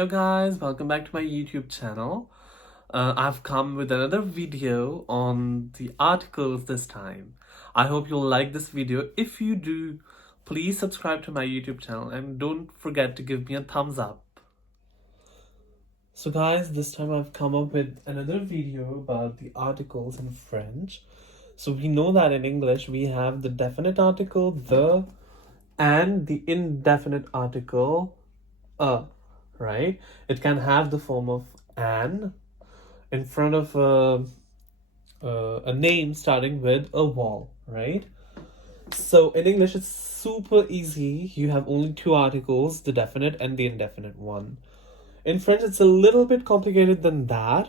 Hello guys, welcome back to my YouTube channel. I've come with another video on the articles this time. I hope you'll like this video. If you do, please subscribe to my YouTube channel and don't forget to give me a thumbs up. So guys, this time I've come up with another video about the articles in French. So we know that in English we have the definite article, the, and the indefinite article, right? It can have the form of an in front of a name starting with a vowel, right? So in English, it's super easy. You have only two articles, the definite and the indefinite one. In French, it's a little bit complicated than that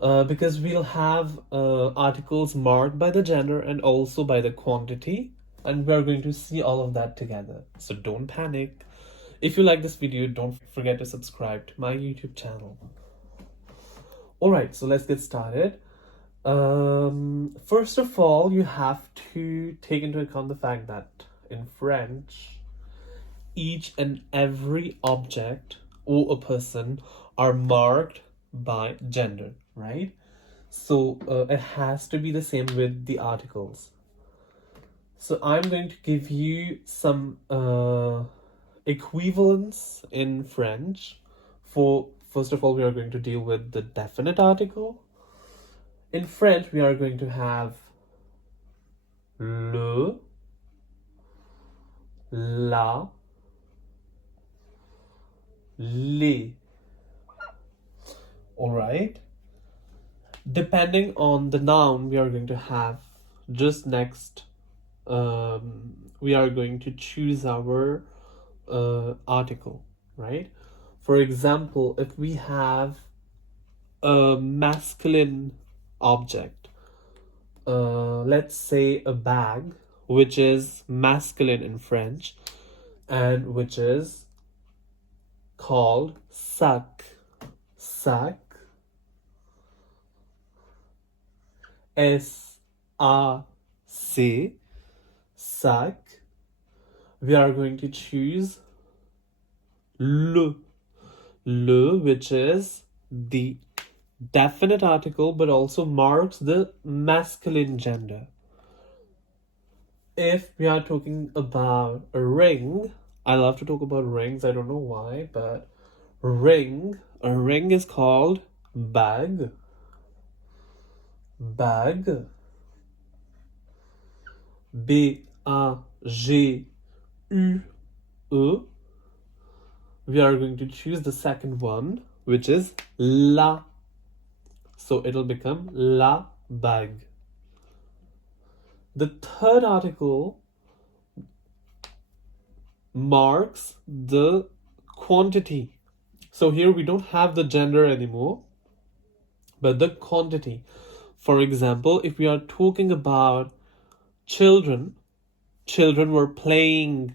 because we'll have articles marked by the gender and also by the quantity. And we're going to see all of that together. So don't panic. If you like this video, don't forget to subscribe to my YouTube channel. Alright, so let's get started. First of all, you have to take into account the fact that in French, each and every object or a person are marked by gender, right? So it has to be the same with the articles. So I'm going to give you some equivalence in French. First of all, we are going to deal with the definite article. In French, we are going to have le, la, les. Alright? Depending on the noun we are going to have just next, we are going to choose our article, right? For example, if we have a masculine object, let's say a bag, which is masculine in French and which is called sac. Sac. S-A-C. Sac. We are going to choose le, which is the definite article but also marks the masculine gender. If we are talking about a ring, I love to talk about rings, I don't know why, but a ring is called bag. Bag. B-A-G-U-E. We are going to choose the second one, which is la. So it'll become la bague. The third article marks the quantity. So here we don't have the gender anymore, but the quantity. For example, if we are talking about children were playing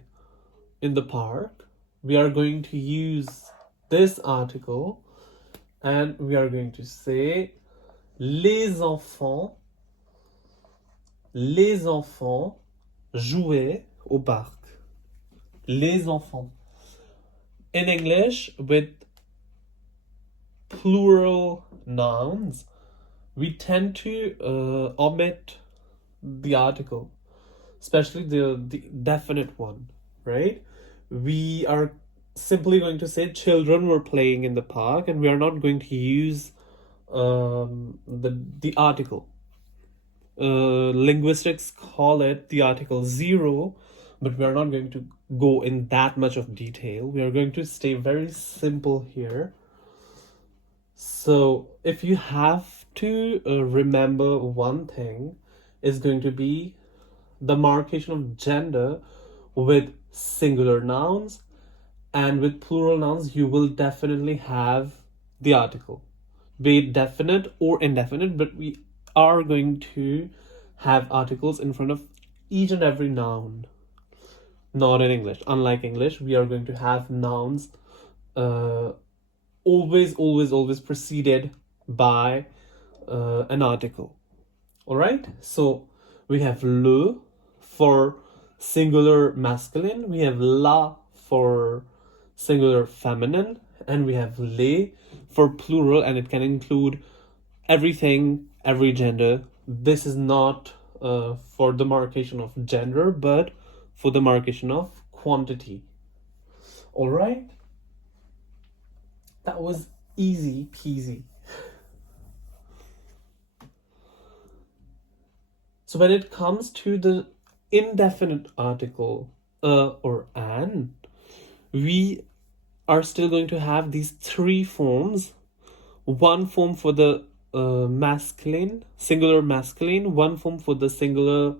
in the park, we are going to use this article and we are going to say les enfants jouaient au parc. Les enfants. In English, with plural nouns, we tend to omit the article, especially the definite one, right? We are simply going to say children were playing in the park and we are not going to use the article. Linguistics call it the article zero, but we are not going to go in that much of detail. We are going to stay very simple here. So if you have to remember one thing, is going to be the marcation of gender with singular nouns, and with plural nouns you will definitely have the article, be it definite or indefinite, but we are going to have articles in front of each and every noun. Not in English. Unlike English, we are going to have nouns always preceded by an article. Alright, so we have le for singular masculine, we have la for singular feminine, and we have les for plural, and it can include everything, every gender. This is not for the marcation of gender, but for the marcation of quantity. All right? That was easy peasy. So when it comes to the indefinite article, or an, we are still going to have these three forms. One form for the masculine, singular masculine, one form for the singular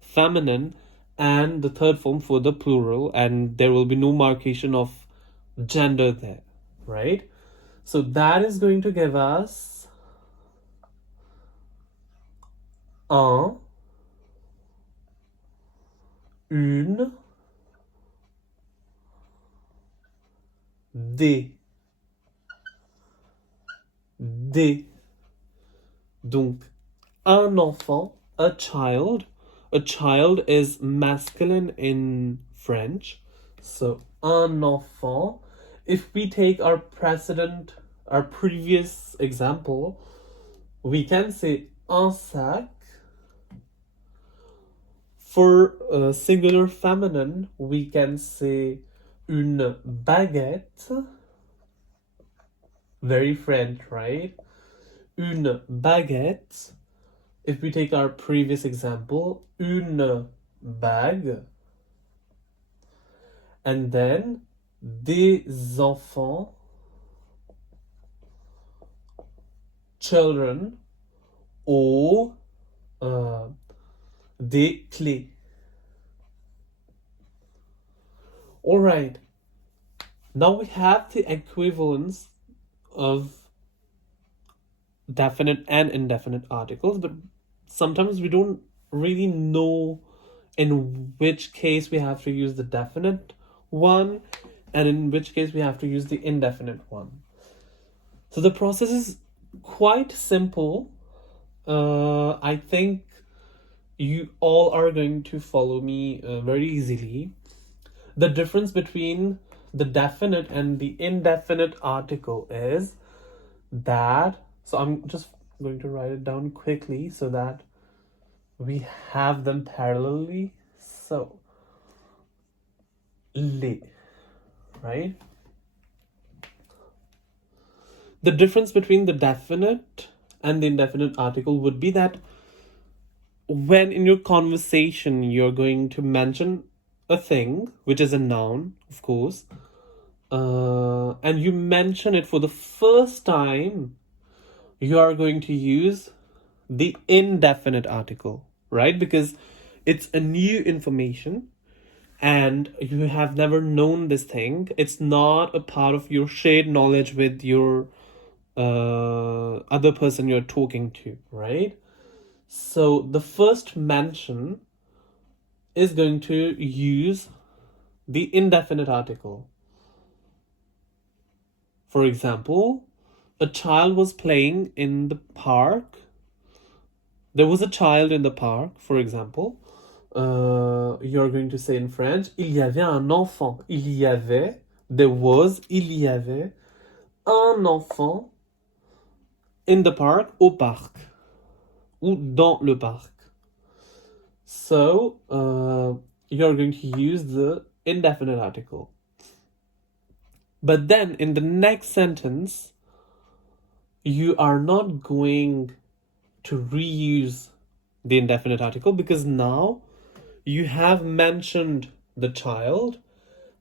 feminine, and the third form for the plural, and there will be no marcation of gender there, right? So that is going to give us un, une, des. Donc, un enfant, a child. A child is masculine in French. So, un enfant. If we take our previous example, we can say un sac. For singular feminine, we can say une baguette. Very French, right? Une baguette. If we take our previous example, une bague. And then des enfants, children, or des clés. All right. Now we have the equivalence of definite and indefinite articles, but sometimes we don't really know in which case we have to use the definite one and in which case we have to use the indefinite one. So the process is quite simple. I think you all are going to follow me very easily. The difference between the definite and the indefinite article is that, so I'm just going to write it down quickly so that we have them parallelly. So, les, right? The difference between the definite and the indefinite article would be that when in your conversation you're going to mention a thing, which is a noun, of course, and you mention it for the first time, you are going to use the indefinite article, right? Because it's a new information and you have never known this thing. It's not a part of your shared knowledge with your other person you're talking to, right? So the first mention is going to use the indefinite article. For example, a child was playing in the park. There was a child in the park, for example. You're going to say in French, il y avait un enfant. Il y avait, there was, il y avait un enfant in the park, au parc, ou dans le parc. So, you're going to use the indefinite article. But then in the next sentence, you are not going to reuse the indefinite article because now you have mentioned the child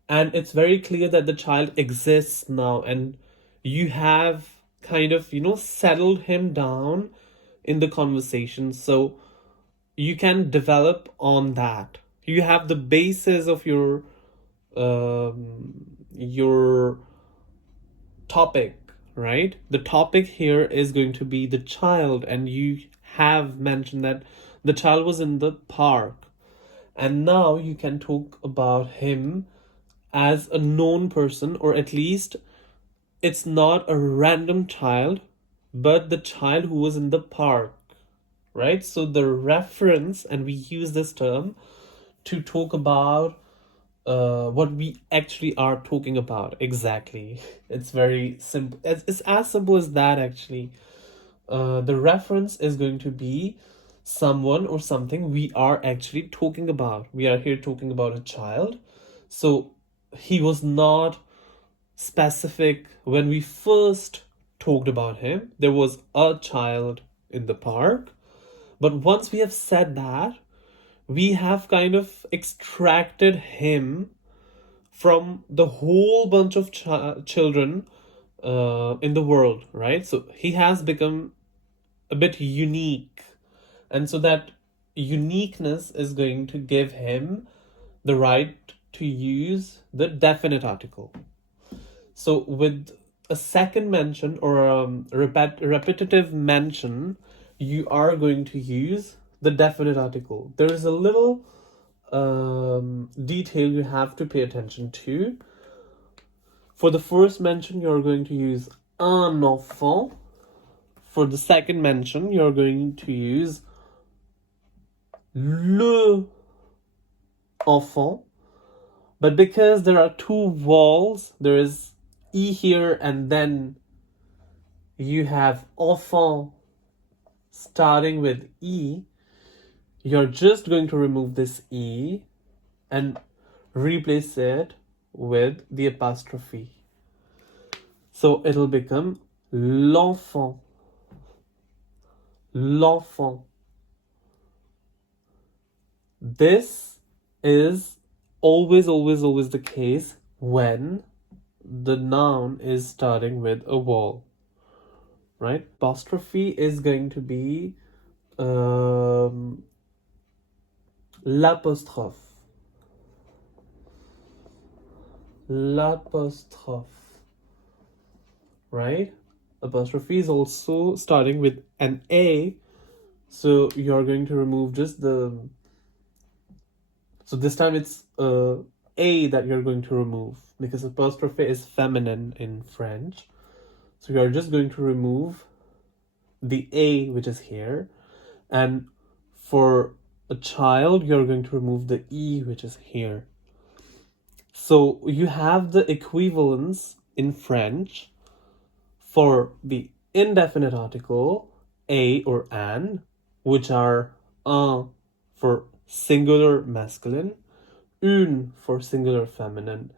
and it's very clear that the child exists now and you have kind of, settled him down in the conversation. So you can develop on that. You have the basis of your topic, right? The topic here is going to be the child, and you have mentioned that the child was in the park. And now you can talk about him as a known person, or at least it's not a random child, but the child who was in the park, right? So the reference, and we use this term to talk about what we actually are talking about exactly. It's very simple. It's as simple as that, actually. The reference is going to be someone or something we are actually talking about. We are here talking about a child. So he was not specific when we first talked about him. There was a child in the park. But once we have said that, we have kind of extracted him from the whole bunch of children in the world, right? So he has become a bit unique. And so that uniqueness is going to give him the right to use the definite article. So with a second mention or a repetitive mention, you are going to use the definite article. There is a little detail you have to pay attention to. For the first mention, you're going to use un enfant. For the second mention, you're going to use le enfant. But because there are two vowels, there is E here and then you have enfant starting with E. You're just going to remove this E and replace it with the apostrophe. So it'll become l'enfant. L'enfant. This is always the case when the noun is starting with a vowel, right? Apostrophe is going to be l'apostrophe. L'apostrophe, right? Apostrophe is also starting with an A, so you're going to remove just the. So this time it's A that you're going to remove because apostrophe is feminine in French. So you're just going to remove the A which is here, and for a child you're going to remove the E which is here. So you have the equivalence in French for the indefinite article a or an, which are un for singular masculine, une for singular feminine,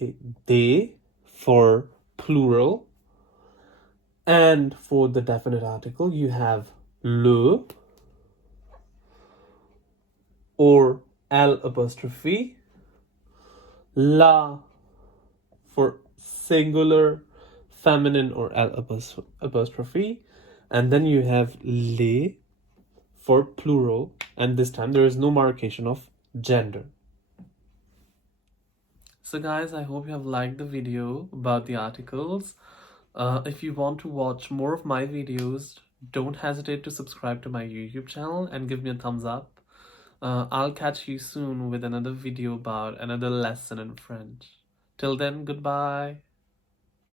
et des for plural. And for the definite article, you have le or L apostrophe, la for singular feminine or L apostrophe, and then you have les for plural, and this time there is no marcation of gender. So guys, I hope you have liked the video about the articles. If you want to watch more of my videos, don't hesitate to subscribe to my YouTube channel and give me a thumbs up. I'll catch you soon with another video about another lesson in French. Till then, goodbye.